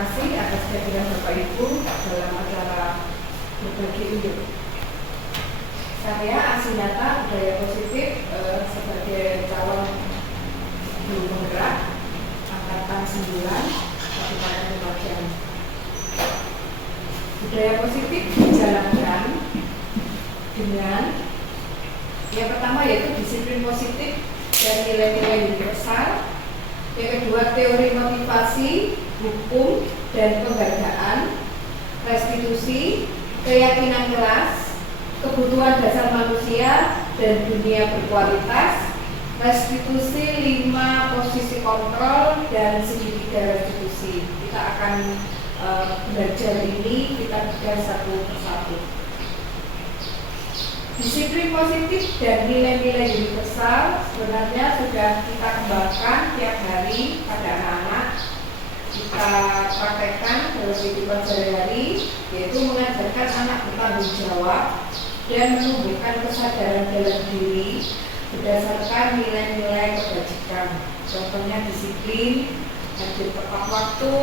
kasih atas kehadiran Bapak Ibu dalam acara berbagi hidup. Saya Asinata Budaya Positif sebagai calon guru penggerak angkatan 9 Kabupaten Lumajang. Budaya positif dijalankan dengan yang pertama yaitu disiplin positif dan nilai-nilai universal. Yang kedua, teori motivasi, hukum dan penghargaan, restitusi, keyakinan kelas, kebutuhan dasar manusia dan dunia berkualitas, restitusi 5 posisi kontrol dan segitiga restitusi. Kita akan belajar ini, kita bedah satu persatu. Disiplin positif dan nilai-nilai universal sebenarnya sudah kita kembangkan tiap hari pada anak-anak. Kita praktekkan dalam kehidupan sehari-hari, yaitu mengajarkan anak bertanggung jawab dan menumbuhkan kesadaran dalam diri berdasarkan nilai-nilai kebajikan. Contohnya disiplin, hadir tepat waktu,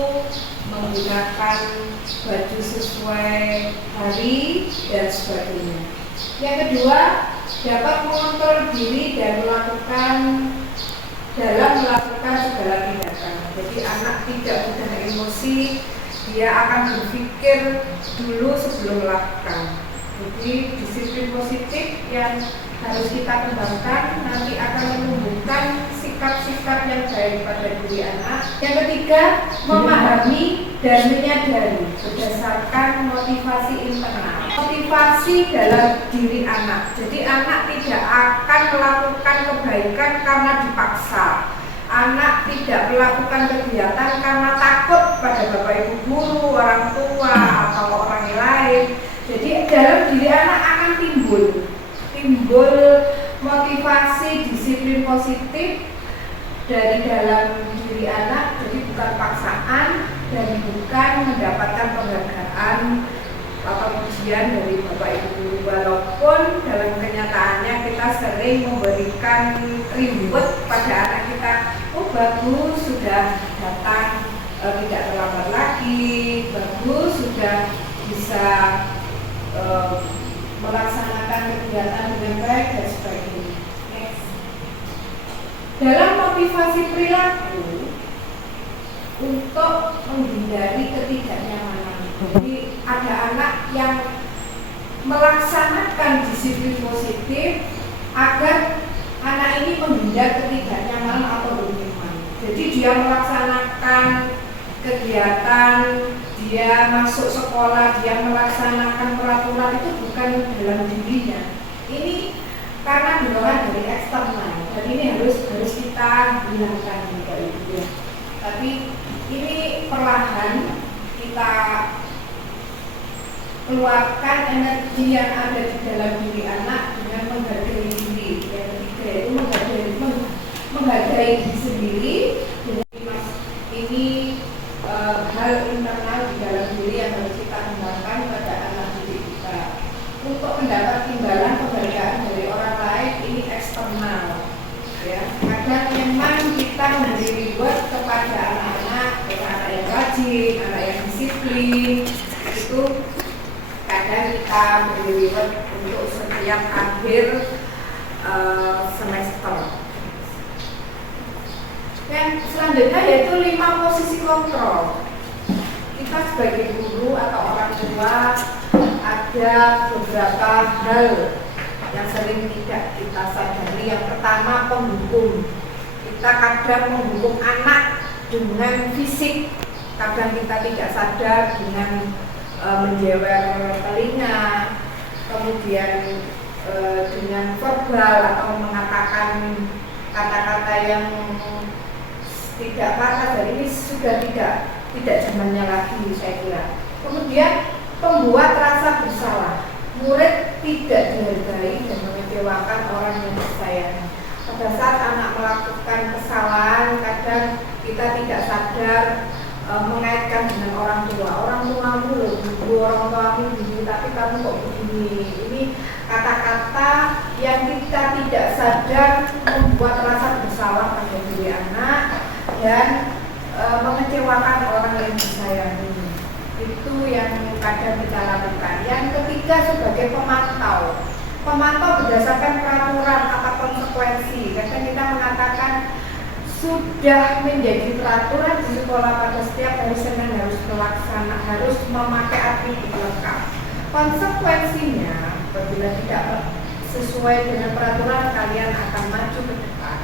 menggunakan baju sesuai hari, dan sebagainya. Yang kedua, dapat mengontrol diri dan melakukan segala tindakan. Jadi anak tidak mudah emosi, dia akan berpikir dulu sebelum melakukan. Jadi disiplin positif yang harus kita kembangkan nanti akan menumbuhkan sikap-sikap yang baik pada diri anak. Yang ketiga, memahami dan menyadari berdasarkan motivasi internal. Motivasi dalam diri anak. Jadi anak tidak akan melakukan kebaikan karena dipaksa. Anak tidak melakukan kegiatan karena takut pada bapak ibu guru, orang tua, atau orang lain. Jadi dalam diri anak akan timbul motivasi disiplin positif dari dalam diri anak. Jadi bukan paksaan dan bukan mendapatkan penghargaan atau pujian dari bapak ibu guru, walaupun dalam kenyataannya kita sering memberikan reward pada anak kita. Oh bagus, sudah datang tidak terlambat lagi, bagus, sudah bisa melaksanakan kegiatan dengan baik dan sebagainya. Next. Dalam motivasi perilaku untuk menghindari ketidaknyamanan. Jadi ada anak yang melaksanakan disiplin positif agar anak ini menghindar ketidaknyamanan atau nyaman. Jadi dia melaksanakan kegiatan, dia masuk sekolah, dia melaksanakan peraturan itu bukan dalam dirinya. Ini karena dorongan dari eksternal. Dan ini harus kita hilangkan Bapak Ibu ya. Tapi ini perlahan kita keluarkan energi yang ada di dalam diri anak dengan menghargai diri. Yang ketiga itu menghargai diri sendiri. Ini hal internal di dalam diri yang harus kita kembangkan pada anak didik kita. Untuk mendapat imbalan penghargaan dari orang lain ini eksternal. Ya, kadang memang kita memberi reward kepada anak-anak yang rajin, anak yang disiplin. Itu kadang kita beri reward untuk setiap akhir semester. Yang selanjutnya yaitu 5 posisi kontrol. Kita sebagai guru atau orang tua ada beberapa hal yang sering tidak kita sadari. Yang pertama, penghukum. Kita kadang menghukum anak dengan fisik, kadang kita tidak sadar dengan menjewer telinga, kemudian dengan verbal atau mengatakan kata-kata yang tidak pantas. Dan ini sudah tidak zamannya lagi saya kira. Kemudian membuat rasa bersalah. Murid tidak dihargai dan mengecewakan orang yang disayangi. Pada saat anak melakukan kesalahan, kadang kita tidak sadar mengaitkan dengan orang tua. Orang tuamu loh, orang tuamu begini, tapi kamu kok begini. Ini kata-kata yang kita tidak sadar membuat rasa bersalah pada diri anak dan mengecewakan orang yang disayang. Itu yang kadang kita lakukan. Yang ketiga sebagai pemantau. Pemantau berdasarkan peraturan apa konsekuensi. Kadang kita mengatakan sudah menjadi peraturan di sekolah pada setiap hari Senin harus harus memakai atribut lengkap. Konsekuensinya apabila tidak sesuai dengan peraturan kalian akan maju ke depan.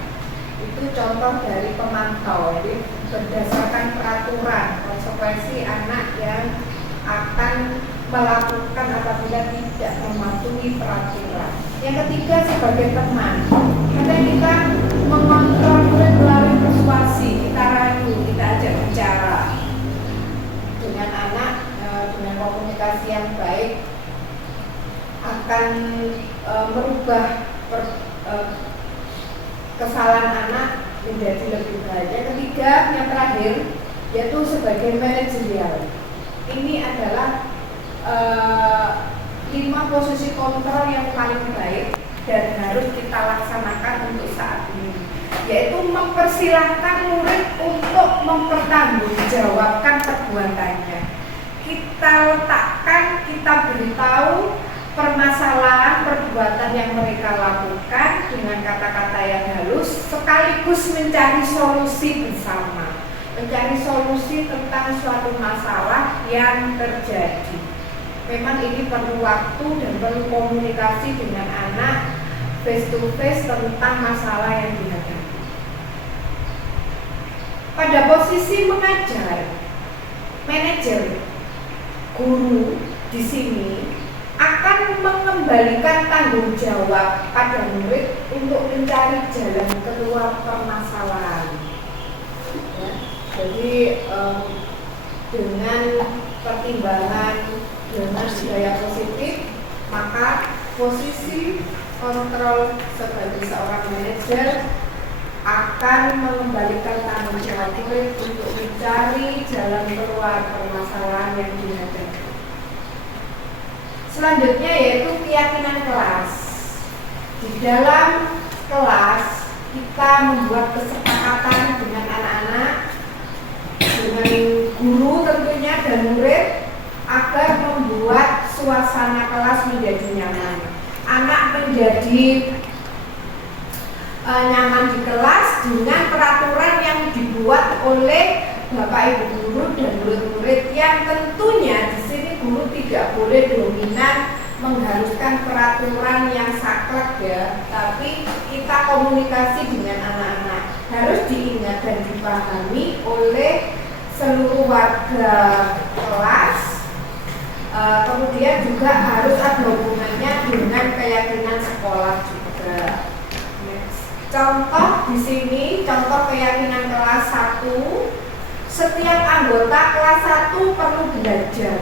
Itu contoh dari pemantau. Jadi berdasarkan peraturan konsekuensi anak yang akan melakukan apabila tidak mematuhi peraturan. Yang ketiga sebagai teman. Kadang kita mengontrol murid melalui persuasi, kita rayu, kita ajak bicara dengan anak dengan komunikasi yang baik akan merubah kesalahan anak menjadi lebih baik. Yang ketiga, yang terakhir, yaitu sebagai manajerial. Ini adalah 5 posisi kontrol yang paling baik dan harus kita laksanakan untuk saat ini, yaitu mempersilahkan murid untuk mempertanggungjawabkan perbuatannya. Kita letakkan, kita beritahu permasalahan perbuatan yang mereka lakukan dengan kata-kata yang halus, sekaligus mencari solusi bersama, mencari solusi tentang suatu masalah yang terjadi. Memang ini perlu waktu dan perlu komunikasi dengan anak face to face tentang masalah yang dihadapi. Pada posisi mengajar, manajer, guru di sini akan mengembalikan tanggung jawab pada murid untuk mencari jalan keluar permasalahan. Ya, jadi dengan pertimbangan dengan budaya positif, maka posisi kontrol sebagai seorang manajer akan mengembalikan tanggung jawab murid untuk mencari jalan keluar permasalahan yang dihadapi. Selanjutnya yaitu keyakinan kelas. Di dalam kelas kita membuat kesepakatan dengan anak-anak, dengan guru tentunya dan murid agar membuat suasana kelas menjadi nyaman. Anak menjadi nyaman di kelas dengan peraturan yang dibuat oleh Bapak Ibu guru dan murid-murid yang tentunya di sini guru tidak boleh dominan mengharuskan peraturan yang saklek ya, tapi kita komunikasi dengan anak-anak harus diingat dan dipahami oleh seluruh warga kelas. Kemudian juga harus ada hubungannya dengan keyakinan sekolah juga. Contoh di sini, contoh keyakinan kelas 1. Setiap anggota kelas 1 perlu belajar.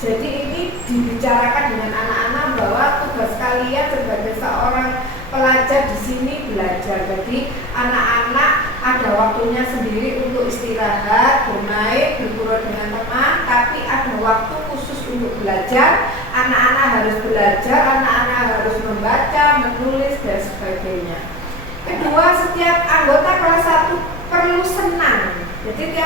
Jadi ini dibicarakan dengan anak-anak bahwa tugas kalian sebagai seorang pelajar di sini belajar. Jadi anak-anak ada waktunya sendiri untuk istirahat, bermain, bergurau dengan teman, tapi ada waktu khusus untuk belajar. Anak-anak harus belajar, anak-anak harus membaca, menulis dan sebagainya. Kedua, setiap anggota kelas 1 perlu senang. Jadi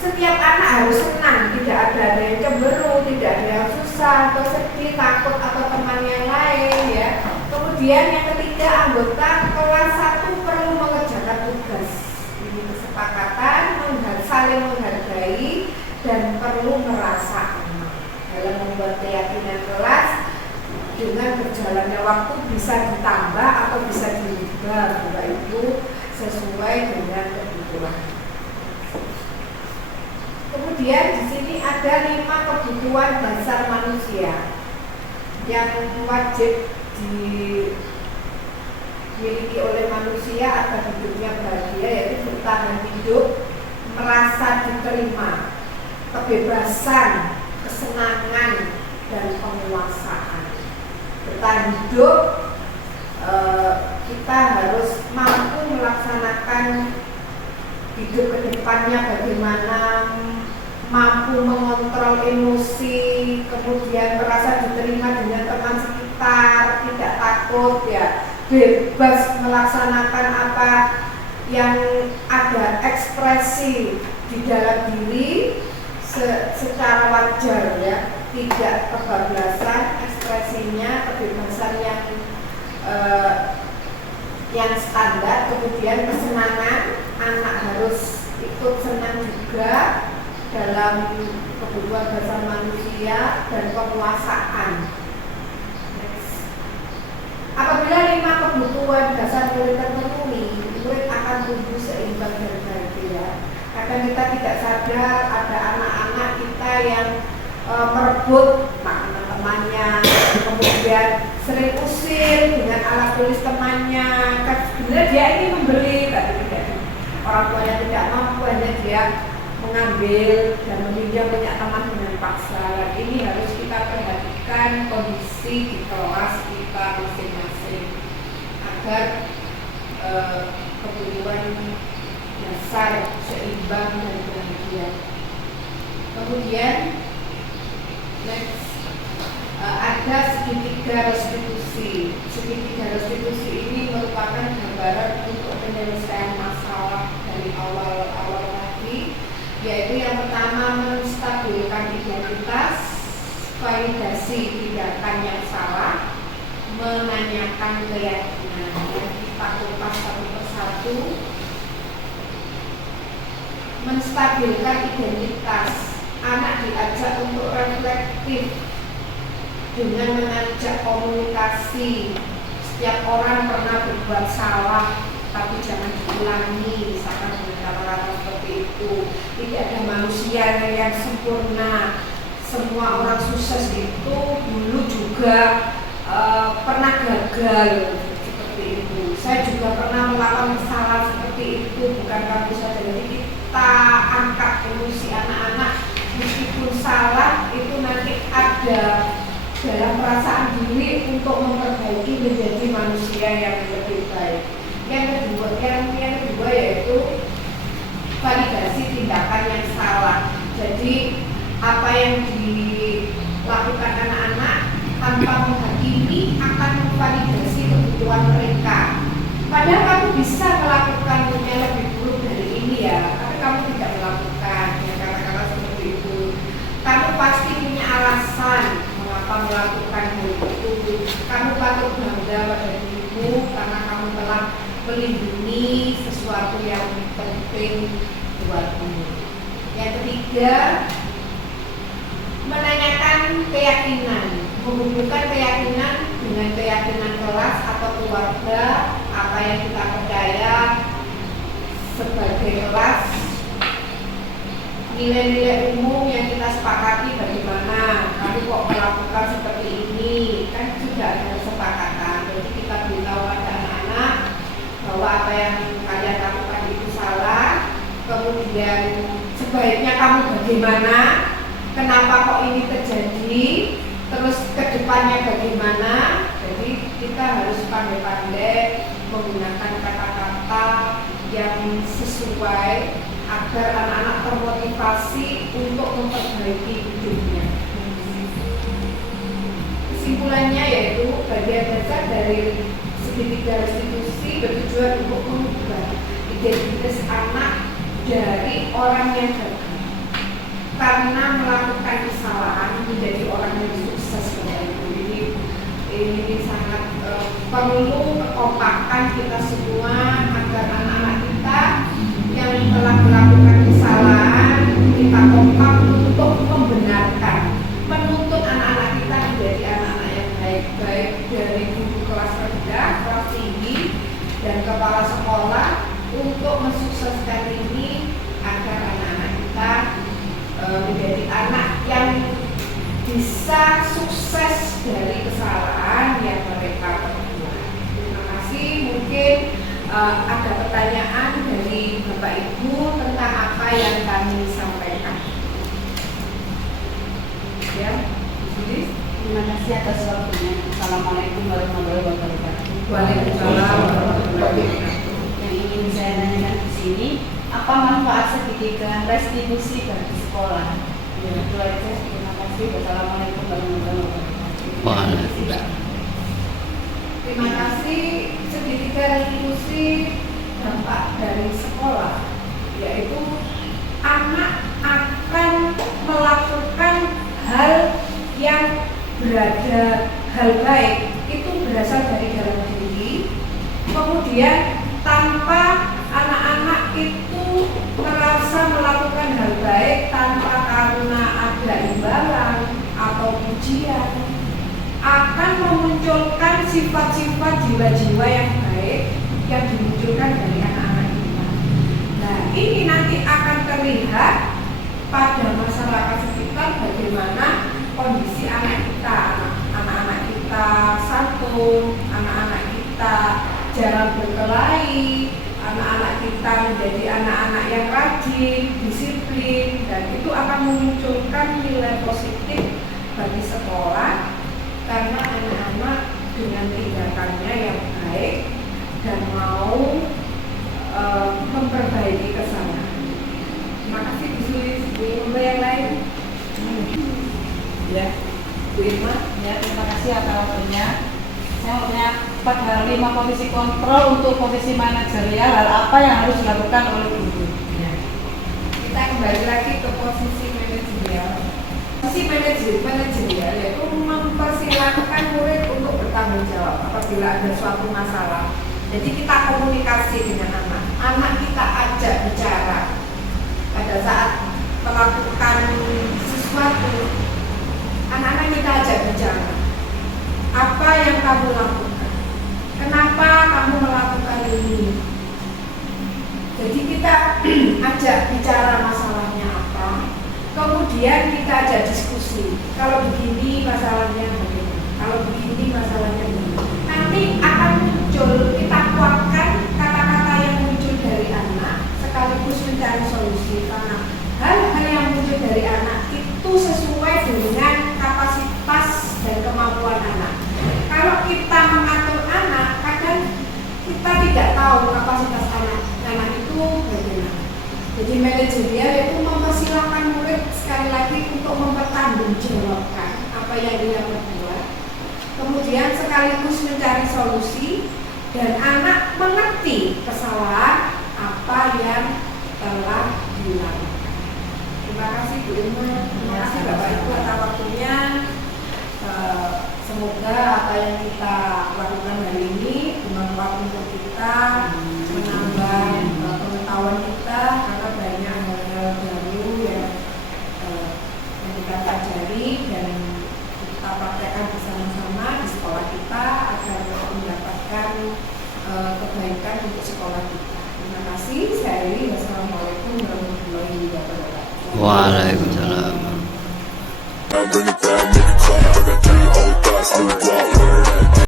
setiap anak harus senang, tidak ada yang cemberut, tidak ada yang susah atau sedih, takut atau teman yang lain ya. Kemudian yang ketiga, anggota kelas 1 perlu mengerjakan tugas. Ini kesepakatan, saling menghargai dan perlu merasa aman. Dalam membuat keyakinan kelas dengan berjalannya waktu bisa ditambah atau bisa dirubah Bapak Ibu sesuai dengan kebutuhan. Kemudian di sini ada 5 kebutuhan dasar manusia yang wajib dimiliki oleh manusia agar hidupnya bahagia, yaitu bertahan hidup, merasa diterima, kebebasan, kesenangan, dan penguasaan. Bertahan hidup, kita harus mampu melaksanakan hidup ke depannya bagaimana, mampu mengontrol emosi, kemudian merasa diterima dengan teman sekitar, tidak takut ya, bebas melaksanakan apa yang ada ekspresi di dalam diri, secara wajar ya, tidak kebablasan ekspresinya, kebebasan yang standar, kemudian kesenangan, anak harus ikut senang juga dalam kebutuhan dasar manusia dan penguasaan. Apabila 5 kebutuhan dasar murid terpenuhi, murid akan tumbuh seimbang dan bahagia. Kadang kita tidak sadar ada anak-anak kita yang merebut makanan temannya, kemudian sering usir dengan alat tulis temannya. Sebenarnya dia ini membeli, tapi tidak, orang tuanya tidak mampu, hanya dia mengambil dan meminjam banyak teman dengan paksa. Ini harus kita perhatikan kondisi di kelas kita masing-masing agar kebutuhan dasar seimbang dan bahagia. Kemudian next, ada segitiga restitusi. Segitiga restitusi ini merupakan gambaran untuk penyelesaian masalah dari awal-awal tadi, yaitu yang pertama menstabilkan identitas, validasi tindakan yang salah, menanyakan keyakinan. Kita kupas satu persatu. Menstabilkan identitas, anak diajak untuk reflektif dengan mengajak komunikasi. Setiap orang pernah berbuat salah, tapi jangan diulangi, misalkan dengan kata-kata seperti itu. Tidak ada manusia yang sempurna. Semua orang sukses itu dulu juga pernah gagal seperti itu. Saya juga pernah melakukan kesalahan seperti itu, bukan kamu saja. Jadi kita angkat emosi anak-anak, meskipun salah itu nanti ada dalam perasaan diri untuk memperbaiki menjadi manusia yang lebih baik. Yang kedua yaitu validasi tindakan yang salah. Jadi apa yang dilakukan anak-anak tanpa menghakimi akan memvalidasi kebutuhan mereka. Padahal kamu bisa melakukannya lebih buruk dari ini ya, tapi kamu tidak melakukan, ya kata-kata seperti itu. Kamu pasti punya alasan mengapa melakukan hal itu. Kamu patut bangga pada dirimu karena kamu telah melindungi sesuatu yang penting buatmu. Yang ketiga, menanyakan keyakinan, menghubungkan keyakinan dengan keyakinan kelas atau keluarga, apa yang kita percaya sebagai kelas, nilai-nilai umum yang kita sepakati bagaimana. Kamu kok melakukan seperti ini, kan juga ada kesepakatan. Jadi kita beritahu pada anak-anak bahwa apa yang kalian lakukan itu salah, kemudian sebaiknya kamu bagaimana, kenapa kok ini terjadi, terus kedepannya bagaimana. Jadi kita harus pandai-pandai menggunakan kata-kata yang sesuai agar anak-anak termotivasi untuk memperbaiki hidupnya. Kesimpulannya yaitu bagian dasar dari segitiga restitusi bertujuan untuk mengubah identitas anak dari orang yang gagal karena melakukan kesalahan menjadi orang yang sukses. Ini sangat perlu kekompakan kita semua agar anak-anak kita yang telah melakukan kesalahan kita kompak untuk membenarkan, menuntut anak-anak kita menjadi anak-anak yang baik-baik dari guru kelas rendah, kelas tinggi, dan kepala sekolah untuk mensukseskan ini agar anak-anak kita menjadi anak yang bisa sukses dari kesalahan yang mereka perbuat. Terima kasih. Mungkin ada pertanyaan dari Bapak Ibu tentang apa yang kami sampaikan. Ya, terima kasih atas waktunya. Assalamualaikum warahmatullahi wabarakatuh. Waalaikumsalam warahmatullahi wabarakatuh. Yang ingin saya tanyakan di sini, apa manfaat segitiga restitusi bagi sekolah? Ya, itu aja. Terima kasih. Wassalamualaikum warahmatullahi wabarakatuh. Terima kasih. Segitiga restitusi dampak dari sekolah, yaitu anak akan yang berada hal baik itu berasal dari dalam diri, kemudian tanpa anak-anak itu merasa melakukan hal baik tanpa karena ada imbalan atau pujian, akan memunculkan sifat-sifat jiwa-jiwa yang baik yang dimunculkan dari anak-anak kita. Nah, ini nanti akan terlihat pada masyarakat sekitar bagaimana kondisi anak kita, anak-anak kita santun, anak-anak kita jarang berkelahi, anak-anak kita menjadi anak-anak yang rajin, disiplin, dan itu akan memunculkan nilai positif bagi sekolah karena anak-anak dengan tindakannya yang baik dan mau memperbaiki kesalahan. Terima kasih Bu Sulis. Bu Irma yang lain. Ya, Bu Irma. Ya, terima kasih atas waktunya. Saya mau tanya pada 5 posisi kontrol untuk posisi manajerial, hal apa yang harus dilakukan oleh guru? Ya. Kita kembali lagi ke posisi manajerial. Posisi manajerial yaitu mempersilahkan murid untuk bertanggung jawab apabila ada suatu masalah. Jadi kita komunikasi dengan anak. Anak kita ajak bicara pada saat melakukan sesuatu. Anak-anak kita ajak bicara. Apa yang kamu lakukan? Kenapa kamu melakukan ini? Jadi kita ajak bicara masalahnya apa. Kemudian kita ajak diskusi. Kalau begini masalahnya bagaimana? Kalau begini masalahnya bagaimana? Nanti akan muncul, kita kuatkan kata-kata yang muncul dari anak sekaligus mencari solusi. Karena hal-hal yang muncul dari anak itu sesuai dengan kapasitas dan kemampuan anak. Kalau kita mengatur anak, kadang kita tidak tahu kapasitas anak itu bagaimana. Jadi manajerial itu mempersilahkan murid sekali lagi untuk mempertanggungjawabkan apa yang dia perbuat. Kemudian sekaligus mencari solusi dan anak mengerti kesalahan apa yang telah dilakukan. Terima kasih Bu Irma. Terima kasih Bapak Ibu atas waktunya. Semoga apa yang kita lakukan hari ini bermanfaat untuk kita, menambah pengetahuan kita karena banyak hal-hal baru yang kita pelajari dan kita praktekkan bersama-sama di sekolah kita agar mendapatkan kebaikan untuk sekolah kita. Terima kasih. Saya Eli. Wassalamualaikum warahmatullahi wabarakatuh. Waalaikumsalam. I bring it back, make it clap. I got 3 old thoughts, new guap.